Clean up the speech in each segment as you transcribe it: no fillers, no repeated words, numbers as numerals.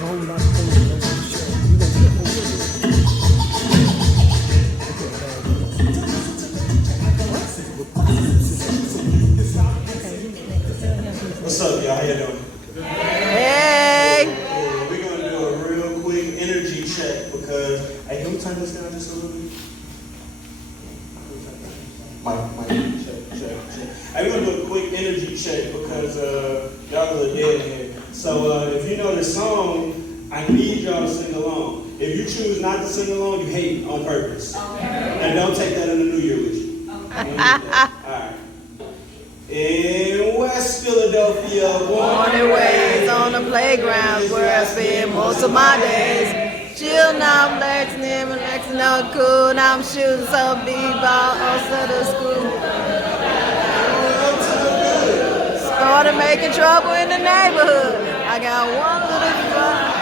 What's up, y'all? How you doing? Hey! We're going to do a real quick energy check because, hey, can we turn this down just a little bit? Check. Hey, we're going to do a quick energy check because y'all are dead here. So if you know the song, I need y'all to sing along. If you choose not to sing along, you hate on purpose. Okay. And don't take that in the new year with you. Okay. Alright. In West Philadelphia, Born and raised on the playground where I spend most of my days. Chill now, relaxing on cool. Now I'm shooting some b-ball outside of school. Started making trouble in the neighborhood. I got one little spot.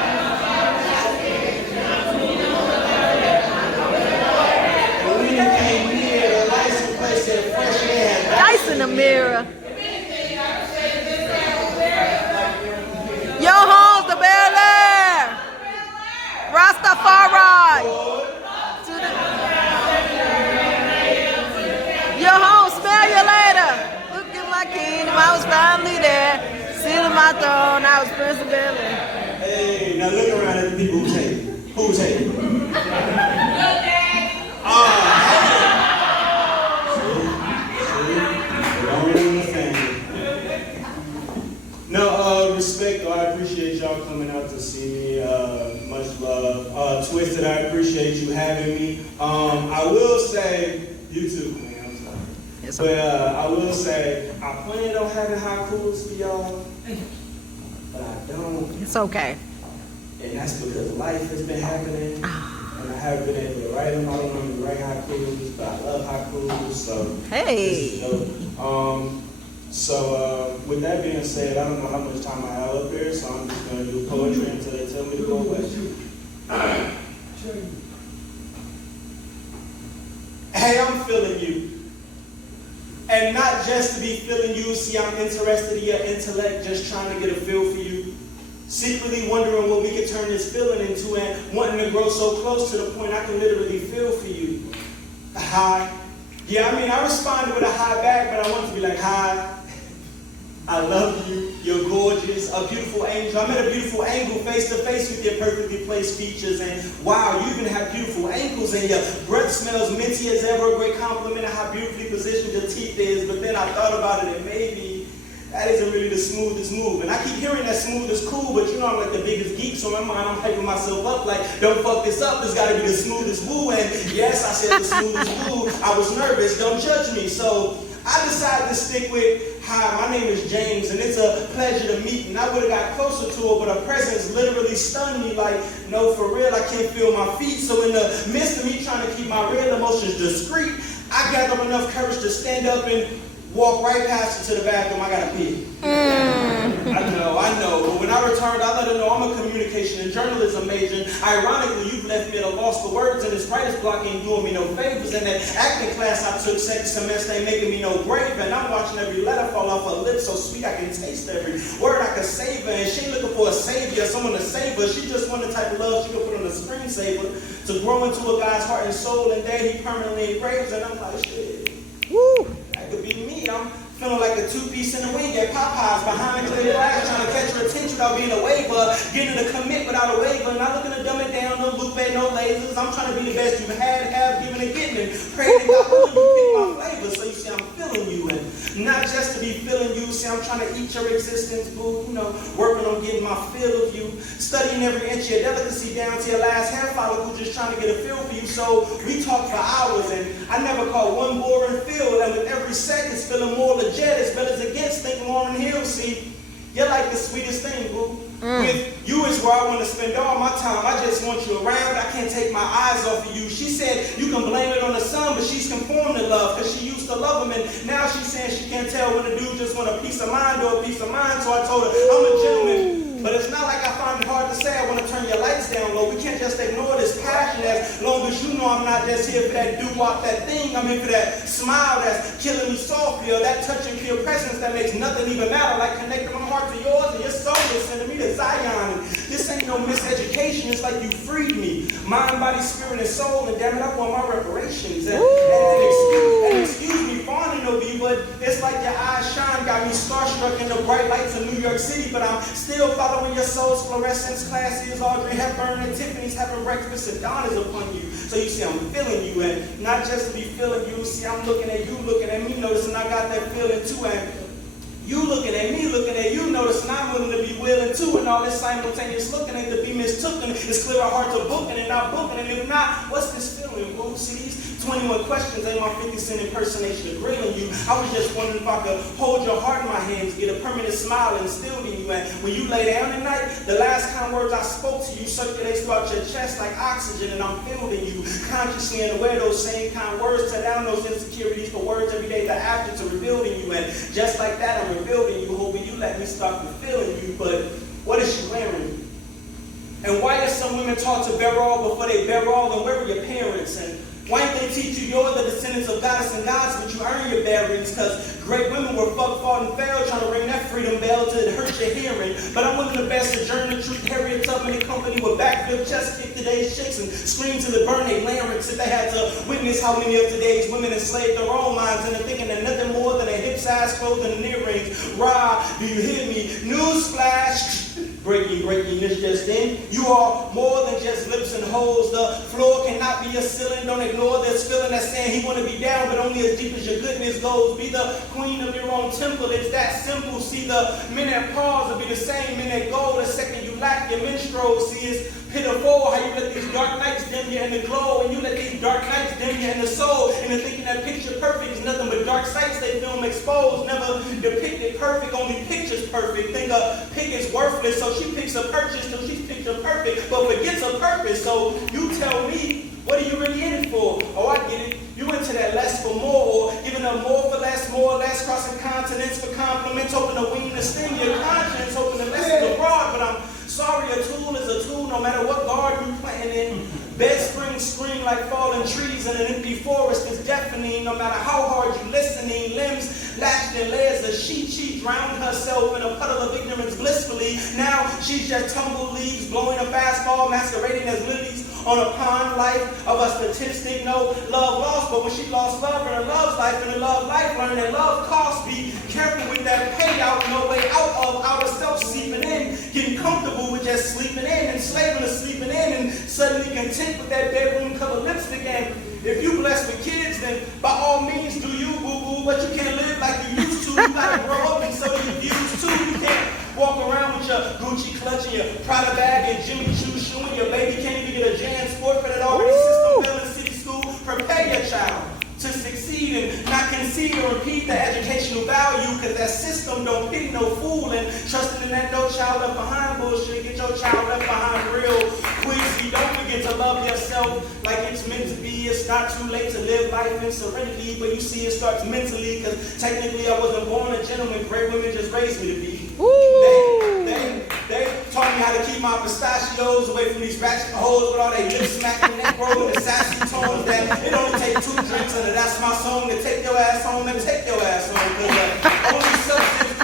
Dice in the mirror. Yo, homes, the Bel Air. Rastafari. Yo, home, smell you later. Look at my kingdom, I was finally there. Sealing my throne, I was Prince of Bel Air. Hey, now look around at the people who's hating. Who's hating? No, respect, though. I appreciate y'all coming out to see me. Much love. Twisted, I appreciate you having me. I will say, you too, man. I'm sorry. Yes, but I will say, I planned on having haikus for y'all, but I don't. It's okay. And that's because life has been happening, and I haven't been able to write them. I don't normally write haikus, but I love haikus, so. Hey. So with that being said, I don't know how much time I have up there, so I'm just going to do poetry until they tell me to go away. Hey, I'm feeling you. And not just to be feeling you, see, I'm interested in your intellect, just trying to get a feel for you. Secretly wondering what we could turn this feeling into and wanting to grow so close to the point I can literally feel for you. Hi. Yeah, I mean, I responded with a hi back, but I want to be like, hi. I love you, you're gorgeous, a beautiful angel. I'm at a beautiful angle face to face with your perfectly placed features, and wow, you even have beautiful ankles, and your breath smells minty as ever, a great compliment of how beautifully positioned your teeth is. But then I thought about it, and maybe that isn't really the smoothest move. And I keep hearing that smooth is cool, but you know I'm like the biggest geek, so in my mind I'm hyping myself up like, don't fuck this up, this gotta be the smoothest woo. And yes, I said the smoothest woo. I was nervous, don't judge me. So I decided to stick with, hi, my name is James, and it's a pleasure to meet. And I would have got closer to her, but her presence literally stunned me like, no, for real, I can't feel my feet. So in the midst of me trying to keep my real emotions discreet, I gathered up enough courage to stand up and walk right past her to the bathroom. I gotta pee. I know. But when I returned, I let her know I'm a communication and journalism major. Ironically, you've left me at a loss for words, and this writer's block ain't doing me no favors. And that acting class I took second semester ain't making me no brave. And I'm watching every letter fall off her lips so sweet I can taste every word I can savor. And she ain't looking for a savior, someone to save her. She just want the type of love she can put on a screensaver to grow into a guy's heart and soul, and there he permanently engraves. And I'm like, shit. Woo! That could be me. I'm feeling like a two-piece in the wing at Popeyes behind the clear glass, trying to catch her attention without being a waiver, getting her to commit without a waiver, not looking to dumb it down, no Luvve, no lasers. I'm trying to be the best you've had, have, given, and getting, and pray to God will you pick my flavor. So you see, I'm feeling you, and not just to be feeling you. See, I'm trying to eat your existence, boo. You know, working on getting my feel of you, studying every inch of your delicacy down to your last hair follicle, just trying to get a feel for you. So we talk for hours, and I never caught one boring feel, and with every second, feeling more legit, as well as against, think Lauren Hill. See, you're like the sweetest thing, boo. With you is where I want to spend all my time. I just want you around. I can't take my eyes off of you. She said you can blame it on the sun, but she's conformed to love because she used to love him, and now she's saying she can't tell when a dude just want a peace of mind or a peace of mind. So I told her I'm a gentleman, but it's not like I find it hard to say I want to turn your lights down low. We can't just ignore this passion as long long as you know I'm not just here for that doo-wop, that thing. I'm here for that smile that's killing me softly, or that touch and feel presence that makes nothing even matter, like connecting my heart to yours and your soul is sending me to Zion. And this ain't no miseducation. It's like you freed me, mind, body, spirit, and soul, and damn it, I want my reparations. And excuse me fawning over you, but it's like your eyes shine, got me starstruck in the bright lights of New York City, but I'm still following your soul's fluorescence. Classy as Audrey Hepburn and Tiffany's having breakfast, and dawn is upon you. So you see, I'm feeling you, and not just to be feeling you. See, I'm looking at you, looking at me, noticing I got that feeling too, and you looking at me, looking at you, noticing I'm willing to be willing too, and all this simultaneous looking ain't to be mistook, and it's clear our hearts are booking and not booking, and if not, what's this feeling, boo? See, these 21 questions ain't my 50-cent impersonation of grilling you. I was just wondering if I could hold your heart in my hands, get a permanent smile instilled in you, and when you lay down at night, the last kind words I spoke to you circulates throughout your chest like oxygen, and I'm fielding you, consciously unaware those same kind words tear down those insecurities for words every day that after to revealing you, and just like that, I'm rebuilding you, hoping you let me start fulfilling you. But what is she wearing? And why are some women taught to bear all before they bear all? And where are your parents? And why ain't they teach you you're the descendants of goddess and gods, but you earn your bearings? Because great women were fucked, fought, and failed trying to ring that freedom bell till it hurt your hearing. But I'm willing to best sojourn the truth, Harriet Tubman and company with backflip, chest kick today's chicks, and scream till it burn their larynx if they had to witness how many of today's women enslaved their own minds into thinking that nothing more than a hip-sized clothing and earrings. Rah, do you hear me? Newsflash. Breaking this just in. You are more than just lips and holes. The floor cannot be a ceiling. Don't ignore this feeling that's saying he want to be down, but only as deep as your goodness goes. Be the queen of your own temple. It's that simple. See, the minute pause will be the same minute goal. The second you lack your minstrel. See, it's pitiful how you let these dark nights dim you in the glow, and you let these dark nights dim you in the soul, and they're thinking that picture perfect is nothing but dark sights they film exposed, never depicted perfect, only pictures perfect. Think a pig is worthless, so she picks a purchase till she's picture perfect, but forgets her purpose. So you tell me, what are you really in it for? Oh, I get it. You into that less for more, or giving up more for less, more or less, crossing continents for compliments, hoping to wean to sting your conscience, hoping the lessons abroad, but I'm sorry, a tool is a tool no matter what garden you planting in. Bed springs scream like fallen trees, and an empty forest is deafening no matter how hard you listening. Limbs lashed in layers of sheet. She drowned herself in a puddle of ignorance blissfully. Now she's just tumbled leaves, blowing a fastball, masquerading as lilies on a pond. Life of a statistic, no love lost, but when she lost love in her love's life, in her love life, learned that love costs. Be careful with that payout, no way out of outer self seeping in, getting comfortable with just sleeping in, enslaving to sleeping in, and suddenly content with that bedroom color lipstick. And if you blessed with kids, then by all means do you, boo-boo, but you can't live like you used to. You gotta grow up, and so do your views too. You can't walk around with your Gucci clutch and your Prada bag and Jimmy Choo shoe, and your baby can't even get a Jan Sport for that already system failing city school. Prepare your child to succeed and not concede or repeat the educational value, because that system don't pity no fool, and trusting in that no child left behind bullshit. Get your child left behind real quick. See, don't forget to love yourself like it's meant to be. It's not too late to live life in serenity, but you see it starts mentally, because technically I wasn't born a gentleman. Great women just raised me to be. They taught me how to keep my pistachios away from these ratchet hoes with all they lip smacking, neck rolling, and sassy tones that it only takes 2 drinks under that's my song to take your ass home and take your ass home.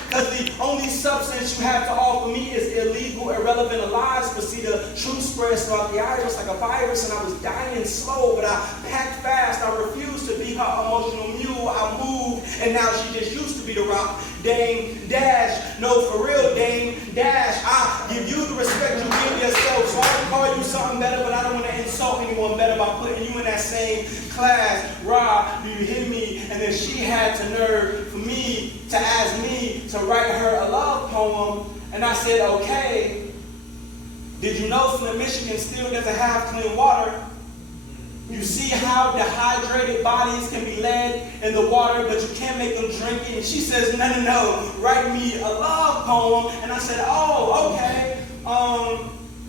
Because the only substance you have to offer me is illegal, irrelevant, or lies. But see, the truth spreads throughout the iris like a virus, and I was dying slow, but I packed fast. I refused to be her emotional mule. I moved, and now she just used to be the rock. Dame Dash, no, for real, Dame Dash. I give you the respect you give yourself, so I can call you something better, but I don't want to insult anyone better by putting you in that same class. Ra, do you hear me? And then she had to nerve for me to ask me to write her a love poem, and I said, okay. Did you know Flint, Michigan still doesn't have clean water? You see how dehydrated bodies can be led in the water, but you can't make them drink it. And she says, no, write me a love poem. And I said, oh, okay.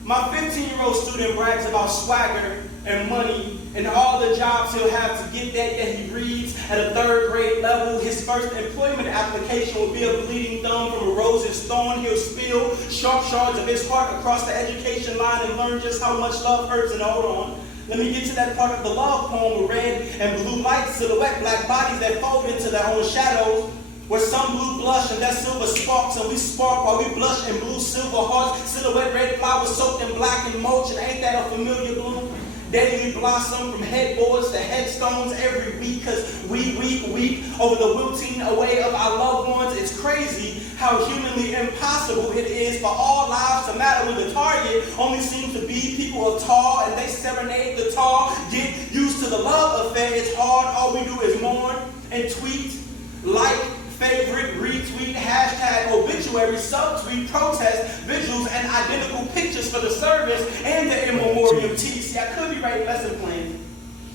My 15-year-old student brags about swagger and money and all the jobs he'll have to get that he reads at a 3rd grade level. His first employment application will be a bleeding thumb from a rose's thorn. He'll spill sharp shards of his heart across the education line and learn just how much love hurts. And hold on, Let me get to that part of the love poem with red and blue lights, silhouette, black bodies that fold into their own shadows. Where some blue blush and that silver sparks, and we spark while we blush in blue silver hearts. Silhouette red flowers soaked in black and mulch, and ain't that a familiar bloom? Daily we blossom from headboards to headstones every week, cause we weep over the wilting away of our loved ones. It's crazy how humanly impossible it is for all lives to matter when the target only seems to be people of tall, and they serenade the tall. Get used to the love affair, it's hard. All we do is mourn and tweet, like, favorite, retweet, hashtag, obituary, subtweet, protest, visuals, and identical pictures for the service and the in memoriam tea. See, I could be writing lesson plans.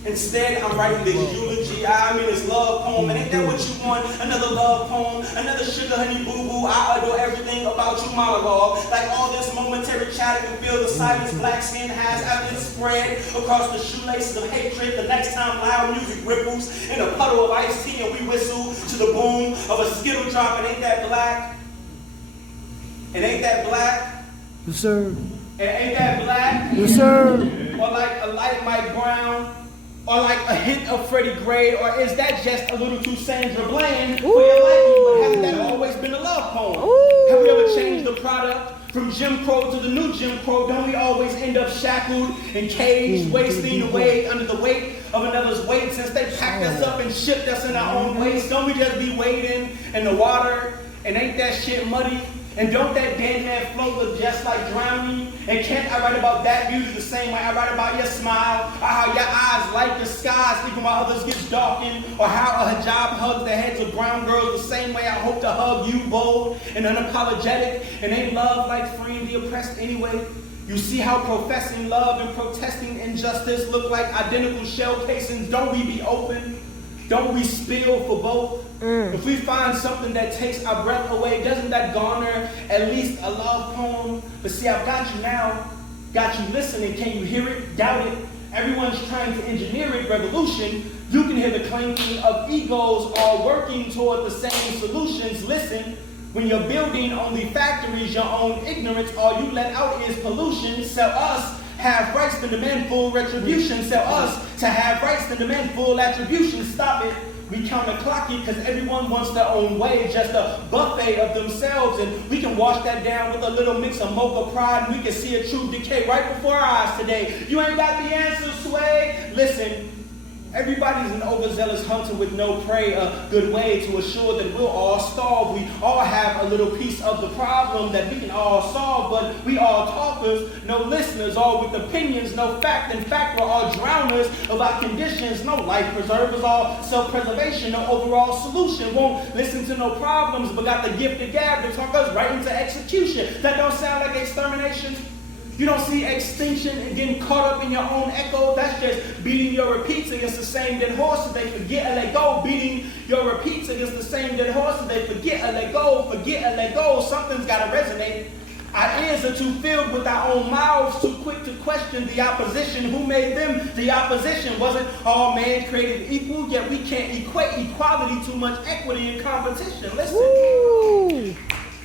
Instead, I'm writing this eulogy. I mean, this love poem. And ain't that what you want? Another love poem, another sugar honey boo boo. I adore everything about you monologue. Like all this momentary chatter can feel the silence black skin has after it's spread across the shoelaces of hatred. The next time loud music ripples in a puddle of iced tea and we whistle to the boom of a skittle drop. And ain't that black? And ain't that black? Yes, sir. And ain't that black? Yes, sir. Or like a light Mike Brown? Or like a hint of Freddie Gray, or is that just a little too Sandra Bland for your liking? But hasn't that always been a love poem? Ooh. Have we ever changed the product from Jim Crow to the new Jim Crow? Don't we always end up shackled and caged, wasting away under the weight of another's weight since they packed us up and shipped us in our own waste? Don't we just be wading in the water, and ain't that shit muddy? And don't that damn man flow look just like drowning? And can't I write about that beauty the same way I write about your smile? Or how your eyes light the skies even while others get darkened? Or how a hijab hugs the heads of brown girls the same way I hope to hug you, bold and unapologetic? And ain't love like freeing the oppressed anyway? You see how professing love and protesting injustice look like identical shell casings? Don't we be open? Don't we spill for both? If we find something that takes our breath away, doesn't that garner at least a love poem? But see, I've got you now, got you listening. Can you hear it? Doubt it. Everyone's trying to engineer it, revolution. You can hear the clanking of egos all working toward the same solutions. Listen, when you're building only factories, your own ignorance, all you let out is pollution. Sell us have rights to demand full retribution. Sell us to have rights to demand full attribution. Stop it. We counterclock it because everyone wants their own way, just a buffet of themselves, and we can wash that down with a little mix of mocha pride, and we can see a true decay right before our eyes today. You ain't got the answers, Sway. Listen, everybody's an overzealous hunter with no prey, a good way to assure that we'll all starve. We all have a little piece of the problem that we can all solve, but we all talkers, no listeners, all with opinions, no fact. In fact, we're all drowners of our conditions, no life preservers, all self-preservation, no overall solution. Won't listen to no problems, but got the gift of gab to talk us right into execution. That don't sound like extermination? You don't see extinction and getting caught up in your own echo. That's just beating your repeats against the same dead horse that they forget and let go. Beating your repeats against the same dead horse that they forget and let go. Forget and let go. Something's got to resonate. Our ears are too filled with our own mouths, too quick to question the opposition. Who made them the opposition? Wasn't all man created equal? Yet we can't equate equality to much equity and competition. Listen. Woo.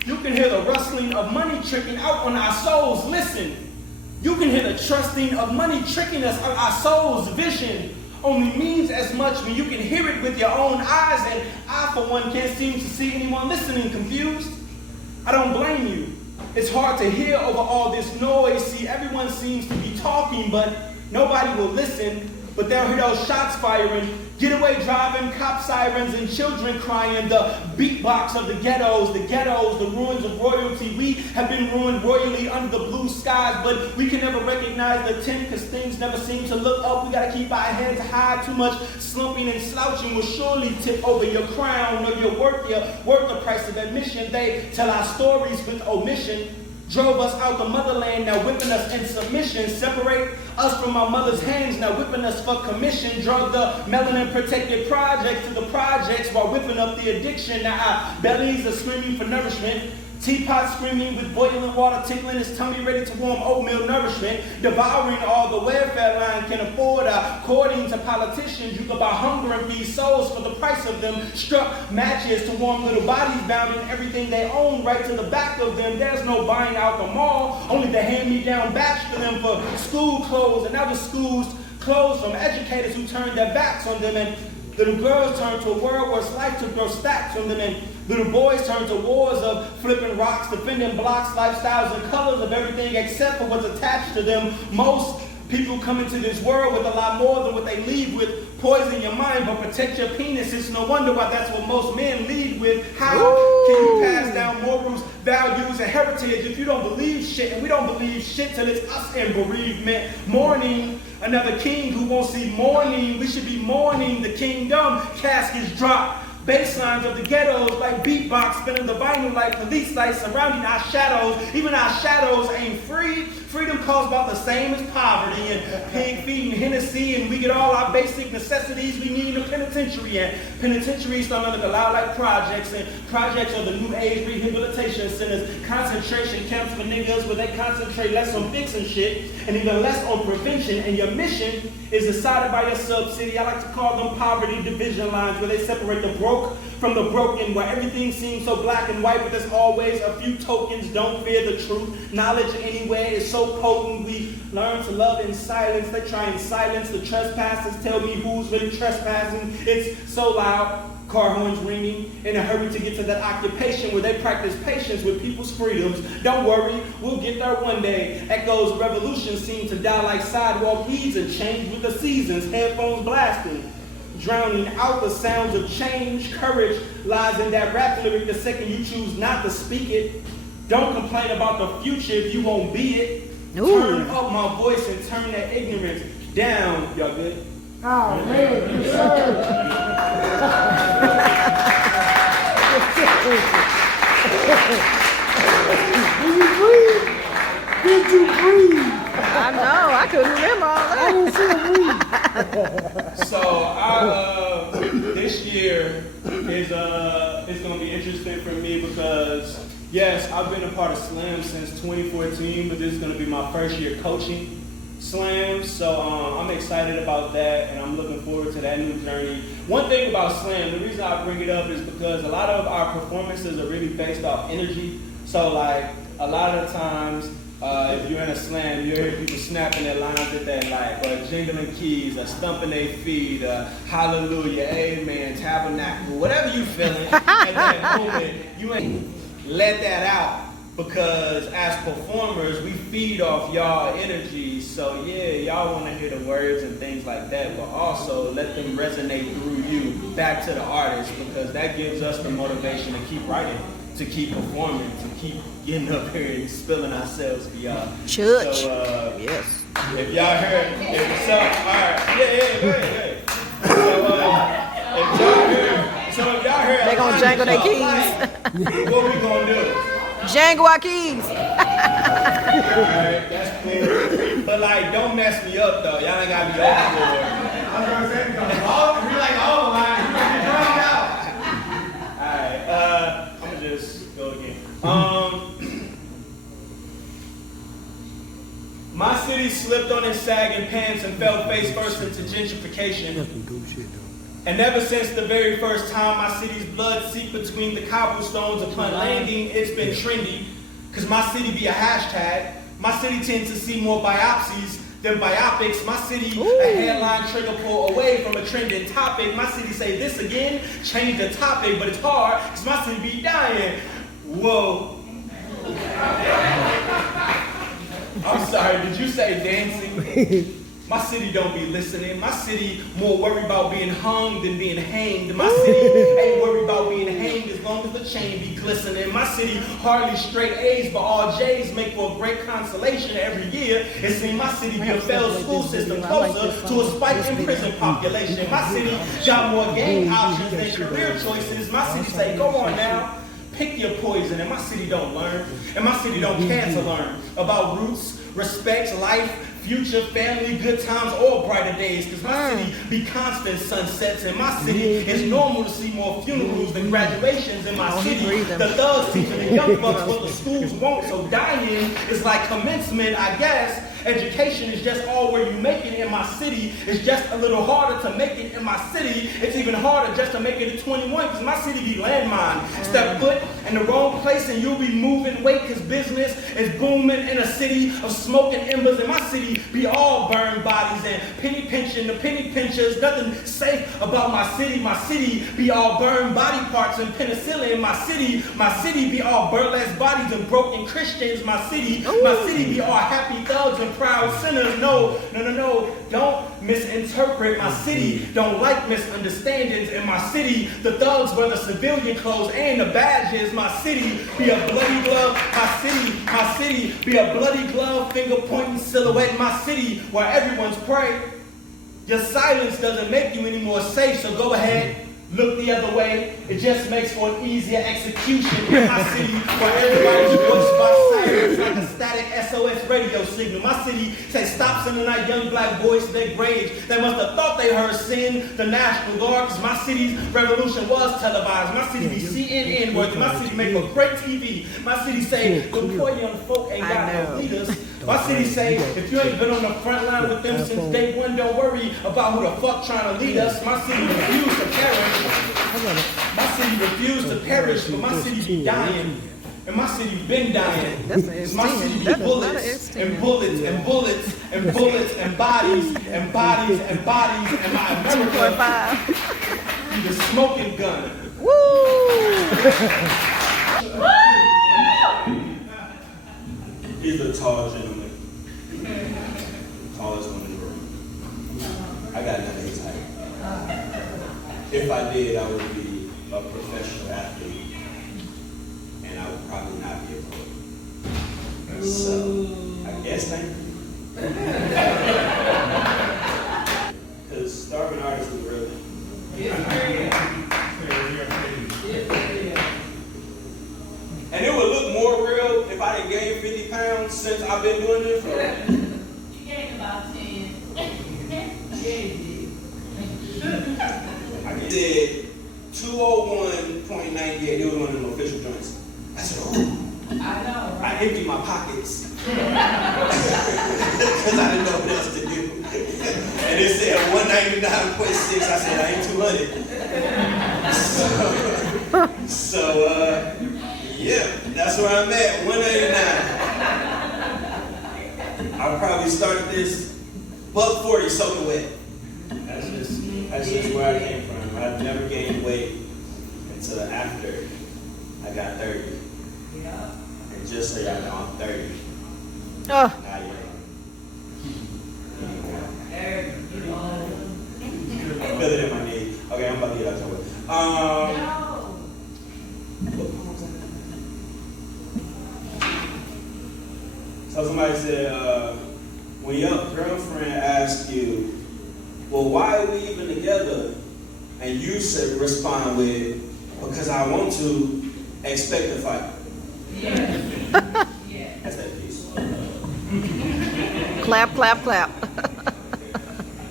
You can hear the rustling of money tricking out on our souls. Listen. You can hear the trusting of money tricking us on our soul's vision. Only means as much when you can hear it with your own eyes, and I, for one, can't seem to see anyone listening confused. I don't blame you. It's hard to hear over all this noise. See, everyone seems to be talking, but nobody will listen. But they'll hear those shots firing, getaway driving, cop sirens, and children crying, the beatbox of the ghettos, the ruins of royalty. We have been ruined royally under the blue skies, but we can never recognize the tint because things never seem to look up. We got to keep our heads high. Too much slumping and slouching will surely tip over your crown. Know your worth the price of admission. They tell our stories with omission. Drove us out the motherland, now whipping us in submission. Separate us from our mother's hands, now whipping us for commission. Drug the melanin-protected projects to the projects while whipping up the addiction. Now our bellies are screaming for nourishment. Teapot screaming with boiling water, tickling his tummy ready to warm oatmeal nourishment. Devouring all the welfare line can afford. According to politicians, you could buy hunger and feed souls for the price of them. Struck matches to warm little bodies bound in everything they own right to the back of them. There's no buying out the mall, only the hand-me-down batch for them for school clothes. And now the schools clothes from educators who turned their backs on them, and little girls turned to a world where it's life to throw stacks on them, and little boys turned to wars of flipping rocks, defending blocks, lifestyles, and colors of everything except for what's attached to them. Most people come into this world with a lot more than what they leave with. Poison your mind, but protect your penis. It's no wonder why that's what most men lead with. How can you pass down morals, values, and heritage if you don't believe shit? And we don't believe shit till it's us in bereavement. Mourning another king who won't see mourning. We should be mourning the kingdom. Caskets drop. Bass lines of the ghettos like beatbox, spinning the vinyl like police lights surrounding our shadows. Even our shadows ain't free. Freedom costs about the same as poverty and pig feeding Hennessy, and we get all our basic necessities we need in a penitentiary. And penitentiaries starting to look a lot like projects, and projects are the new age rehabilitation centers, concentration camps for niggas where they concentrate less on fixing shit and even less on prevention. And your mission is decided by your sub-city. I like to call them poverty division lines, where they separate the broke from the broken, where everything seems so black and white, but there's always a few tokens. Don't fear the truth. Knowledge anywhere is so potent. We learn to love in silence. They try and silence the trespassers. Tell me who's really trespassing. It's so loud. Car horns ringing in a hurry to get to that occupation where they practice patience with people's freedoms. Don't worry, we'll get there one day. Echoes of revolution seem to die like sidewalk weeds and change with the seasons. Headphones blasting, drowning out the sounds of change. Courage lies in that rap lyric the second you choose not to speak it. Don't complain about the future if you won't be it. Ooh. Turn up my voice and turn that ignorance down. Y'all good? Oh man, yes sir. Did you breathe? Did you breathe? I know, I couldn't remember all that. I didn't see a breathe. So this year is gonna be interesting for me because yes, I've been a part of Slam since 2014, but this is gonna be my first year coaching Slam, so I'm excited about that, and I'm looking forward to that new journey. One thing about Slam, the reason I bring it up is because a lot of our performances are really based off energy. So like a lot of the times, if you're in a Slam, you hear people snapping their lines at that, like jingling keys, stumping their feet, hallelujah, amen, tabernacle, whatever you feeling at that moment, you ain't let that out. Because as performers, we feed off y'all energy. So yeah, y'all want to hear the words and things like that, but also let them resonate through you back to the artist, because that gives us the motivation to keep writing, to keep performing, to keep getting up here and spilling ourselves for y'all. Church. So yes. If y'all heard, if y'all heard, they gonna jangle their keys. What we gonna do? Jangle our keys. Alright, that's cool. But like, don't mess me up though. Y'all ain't gotta be overboard. I was gonna say, we like all the lines. You might be drowned out. Alright, I'm gonna just go again. My city slipped on its sagging pants and fell face first into gentrification. And ever since the very first time my city's blood seeped between the cobblestones upon landing, it's been trendy. Cause my city be a hashtag. My city tends to see more biopsies than biopics. My city a headline trigger pull away from a trending topic. My city say this again, change the topic, but it's hard cause my city be dying. Whoa. I'm sorry, did you say dancing? My city don't be listening. My city more worried about being hung than being hanged. My city ain't worried about being hanged as long as the chain be glistening. My city hardly straight A's, but all J's make for a great consolation every year. It seems my city be a failed school system closer to a spike in prison population. My city got more game options than career choices. My city say, go on now. Pick your poison, and my city don't learn, and my city don't care to learn about roots, respect, life, future, family, good times, or brighter days, because my city be constant sunsets, and my city is normal to see more funerals than graduations in my city. The thugs teaching the young bucks what the schools want, so dying is like commencement, I guess. Education is just all where you make it in my city. It's just a little harder to make it in my city. It's even harder just to make it at 21 because my city be landmine. Step foot in the wrong place and you'll be moving weight because business is booming in a city of smoking embers. And my city be all burned bodies and penny pinching. The penny pinchers, nothing safe about my city. My city be all burned body parts and penicillin. My city be all burlesque bodies and broken Christians. My city be all happy thugs and proud sinners. No, don't misinterpret. My city don't like misunderstandings. In my city, the thugs wear the civilian clothes and the badges. My city be a bloody glove. My city be a bloody glove, finger pointing silhouette. My city where everyone's prey. Your silence doesn't make you any more safe, so go ahead. Look the other way. It just makes for an easier execution in my city where everybody's voiced by silence like a static SOS radio signal. My city say stop sending out young black boys to their graves. They must have thought they heard sin, the National Guard, because my city's revolution was televised. My city be CNN worthy. My city make for great TV. My city say the poor young folk ain't got no leaders. My city say, if you ain't been on the front line with them since day one, don't worry about who the fuck trying to lead us. My city refused to perish. My city refused to perish, but my city be dying. And my city been dying. My city be bullets and bullets and bullets and bullets and bodies and bodies and bodies. And my America be the smoking gun. He's a tall gentleman. Tallest one in the room. I got none of his height. If I did, I would be a professional athlete. And I would probably not be a poet. So, I guess thank you. Because starving artists is real. And it would look more real if I didn't gain 50 pounds since I've been doing this. You gained about 10. I did 201.98. It was one of them official joints. I said, oh. I know, right? I emptied my pockets. Because I didn't know what else to do. And it said 199.6. I said, I ain't 200. So, yeah, that's where I'm at, 199. I'll probably start this $140 soaking wet. That's just where I came from. I've never gained weight until after I got 30. Yeah. And just so y'all know, I'm 30. Oh. Now you know. I feel it in my knee. Okay, I'm about to get out your way. So somebody said, when your girlfriend asks you, well, why are we even together? And you should respond with, because I want to, expect a fight. Yeah. That's that piece. Clap, clap, clap.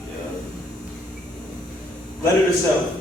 Yeah. Letter to self.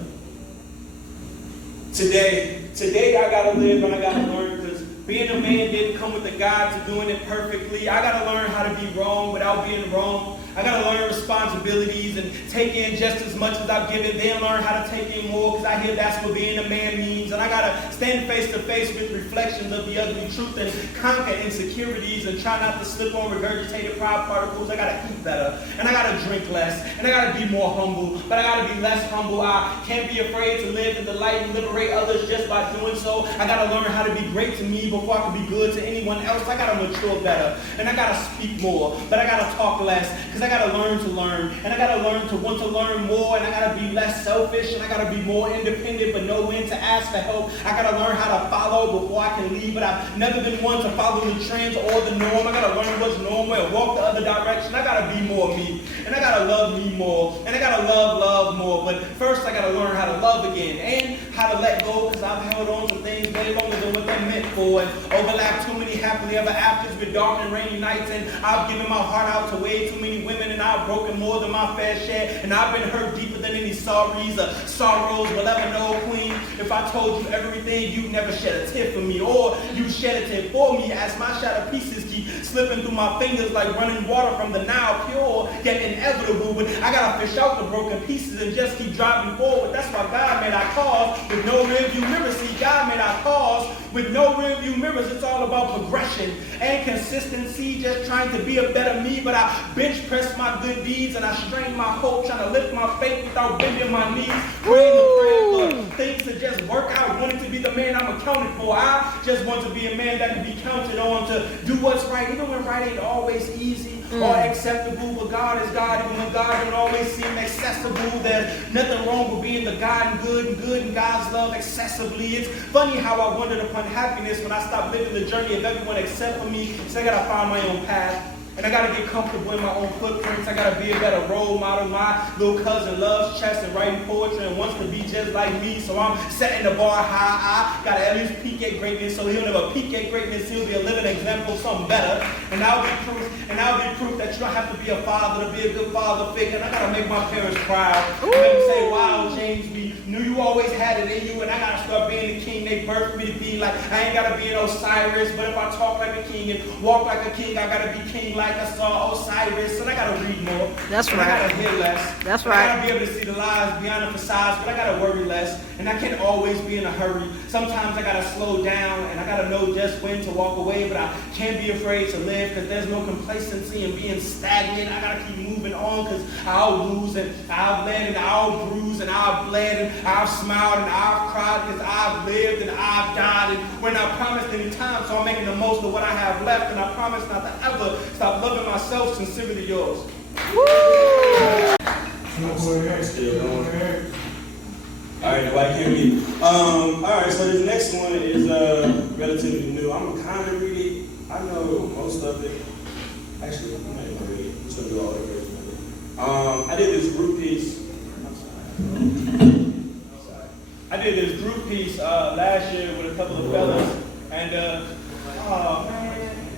Today I gotta live and I gotta learn, because being a man didn't come with the guide to doing it perfectly. I gotta learn how to be wrong without being wrong. I gotta learn responsibilities and take in just as much as I've given, then learn how to take in more, because I hear that's what being a man means. And I gotta stand face to face with reflections of the ugly truth and conquer insecurities and try not to slip on regurgitated pride particles. I gotta eat better, and I gotta drink less, and I gotta be more humble, but I gotta be less humble. I can't be afraid to live in the light and liberate others just by doing so. I gotta learn how to be great to me before I can be good to anyone else. I gotta mature better, and I gotta speak more, but I gotta talk less, because I gotta learn to learn, and I gotta learn to want to learn more, and I gotta be less selfish, and I gotta be more independent, but know when to ask for help. I gotta learn how to follow before I can lead, but I've never been one to follow the trends or the norm. I gotta learn what's normal and walk the other direction. I gotta be more me, and I gotta love me more, and I gotta love more. But first, I gotta learn how to love again, and how to let go, because I've held on to things way longer than what they're meant for, and overlapped too many happily ever afters with dark and rainy nights, and I've given my heart out to way too many women, and I've broken more than my fair share, and I've been hurt deeper than any sorries or sorrows will ever know, queen. If I told you everything, you'd never shed a tear for me, or you shed a tear for me, as my shattered pieces keep slipping through my fingers like running water from the Nile, pure yet inevitable. But I gotta fish out the broken pieces and just keep driving forward. That's why God made our cars with no rearview mirrors. See, God made our cars with no rearview mirrors. It's all about progression and consistency, just trying to be a better me. But I bench press my good deeds and I strain my hope, trying to lift my faith without bending my knees. Praying the prayer for things to just work out, wanting to be the man I'm accounted for. I just want to be a man that can be counted on to do what's right, even when right ain't always easy or acceptable. But God is God, even when God don't always seem accessible. There's nothing wrong with being the God and good in God's love excessively. It's funny how I wandered upon happiness when I stopped living the journey of everyone except for me. So I gotta find my own path. And I gotta get comfortable in my own footprints. I gotta be a better role model. My little cousin loves chess and writing poetry and wants to be just like me. So I'm setting the bar high. I gotta at least peak at greatness. So he'll never peak at greatness. He'll be a living example of something better. And I'll be proof that you don't have to be a father to be a good father figure. And I gotta make my parents proud. And let them say, wow, James, we knew you always had it in you. And I gotta start being the king they birthed me to be. Like, I ain't gotta be an Osiris. But if I talk like a king and walk like a king, I gotta be king like I saw Osiris, and I gotta read more. That's and right. I gotta hear less. That's and right. I gotta be able to see the lies beyond the facades, but I gotta worry less. And I can't always be in a hurry. Sometimes I gotta slow down, and I gotta know just when to walk away, but I can't be afraid to live, because there's no complacency in being stagnant. I gotta keep moving on, because I'll lose, and I'll bled, and I'll bruise, and I'll bled, and I've smiled, and I've cried, because I've lived, and I've died, and we're not promised any time, so I'm making the most of what I have left, and I promise not to ever stop loving myself. Sincerely yours. Woo! Alright, nobody hear me. Alright, so this next one is relatively new. I'm gonna kind of read it. I know most of it. Actually, I'm not even gonna read it. I'm just gonna do all the version of it. I did this group piece. I did this group piece last year with a couple of fellas, and oh man.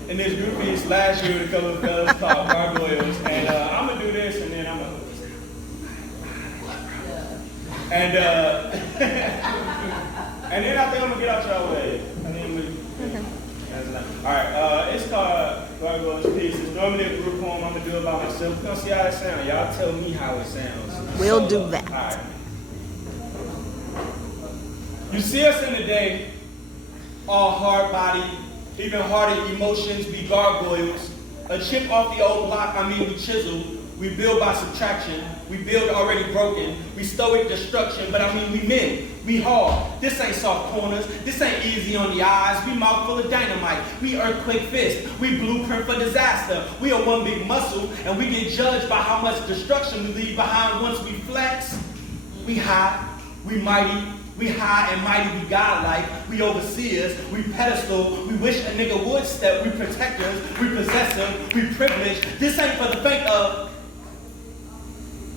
In this group piece last year with a couple of fellas called Gargoyles, and I'm gonna do this, and then I'm gonna, and and then I think I'm gonna get out your way. And then all right, it's called Gargoyles piece. It's normally a group poem. I'm gonna do it by myself. We're gonna see how it sounds. Y'all tell me how it sounds. We'll do that. All right. You see us in the day, all hard-bodied, even harder emotions, we gargoyles. A chip off the old block, we chisel. We build by subtraction. We build already broken. We stoic destruction, but we men. We hard. This ain't soft corners. This ain't easy on the eyes. We mouth full of dynamite. We earthquake fist. We blueprint for disaster. We are one big muscle, and we get judged by how much destruction we leave behind once we flex. We high. We mighty. We high and mighty, we godlike, we overseers, we pedestal, we wish a nigga would step, we protectors, we possessive, we privileged. This ain't for the faint of.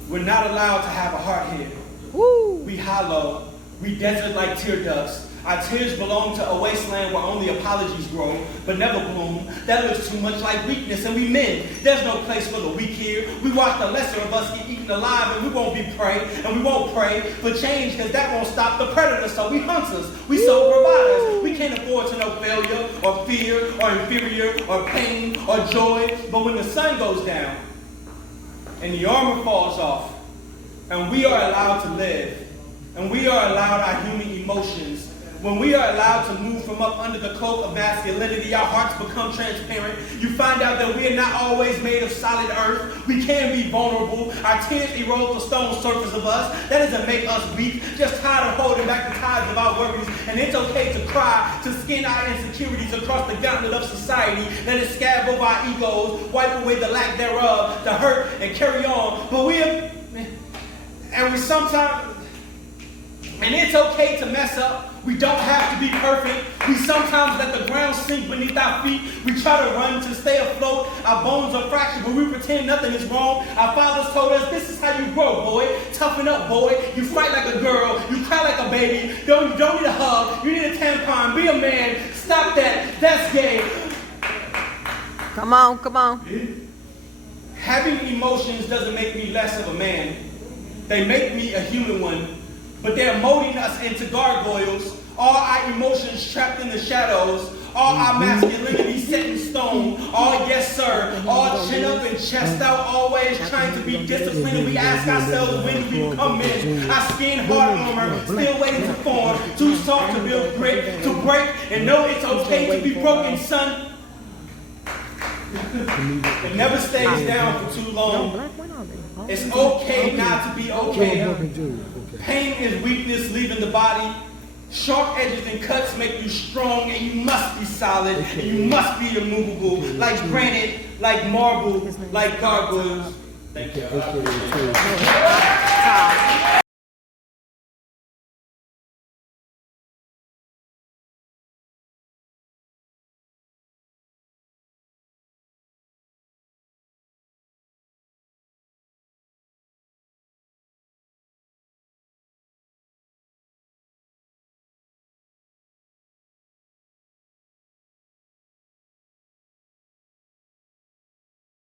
We're not allowed to have a heart here. Woo! We hollow, we desert like tear ducts. Our tears belong to a wasteland where only apologies grow, but never bloom. That looks too much like weakness, and we men. There's no place for the weak here. We watch the lesser of us get eaten alive, and we won't be prey, and we won't pray for change, because that won't stop the predators. So we hunters, we soul providers. We can't afford to know failure, or fear, or inferior, or pain, or joy. But when the sun goes down, and the armor falls off, and we are allowed to live, and we are allowed our human emotions, when we are allowed to move from up under the cloak of masculinity, our hearts become transparent. You find out that we are not always made of solid earth. We can be vulnerable. Our tears erode the stone surface of us. That doesn't make us weak, just tired of holding back the tides of our worries. And it's okay to cry, to skin our insecurities across the gauntlet of society. Let it scab over our egos, wipe away the lack thereof, to hurt and carry on. But we sometimes, and it's okay to mess up. We don't have to be perfect. We sometimes let the ground sink beneath our feet. We try to run to stay afloat. Our bones are fractured, but we pretend nothing is wrong. Our fathers told us, this is how you grow, boy. Toughen up, boy. You fight like a girl. You cry like a baby. You don't need a hug. You need a tampon. Be a man. Stop that. That's gay. Come on, come on. Having emotions doesn't make me less of a man. They make me a human one. But they're molding us into gargoyles, all our emotions trapped in the shadows, All our masculinity set in stone. All yes sir. All chin up and chest out. Always trying to be disciplined. We ask ourselves, when do we become men? Our skin hard armor, still waiting to form. Too soft to build grit, to break, and know it's okay to be broken, son. It never stays down for too long. It's okay not to be okay. Pain is weakness leaving the body. Sharp edges and cuts make you strong, and you must be solid, and you must be immovable, like granite, like marble, like gargoyles. Thank you.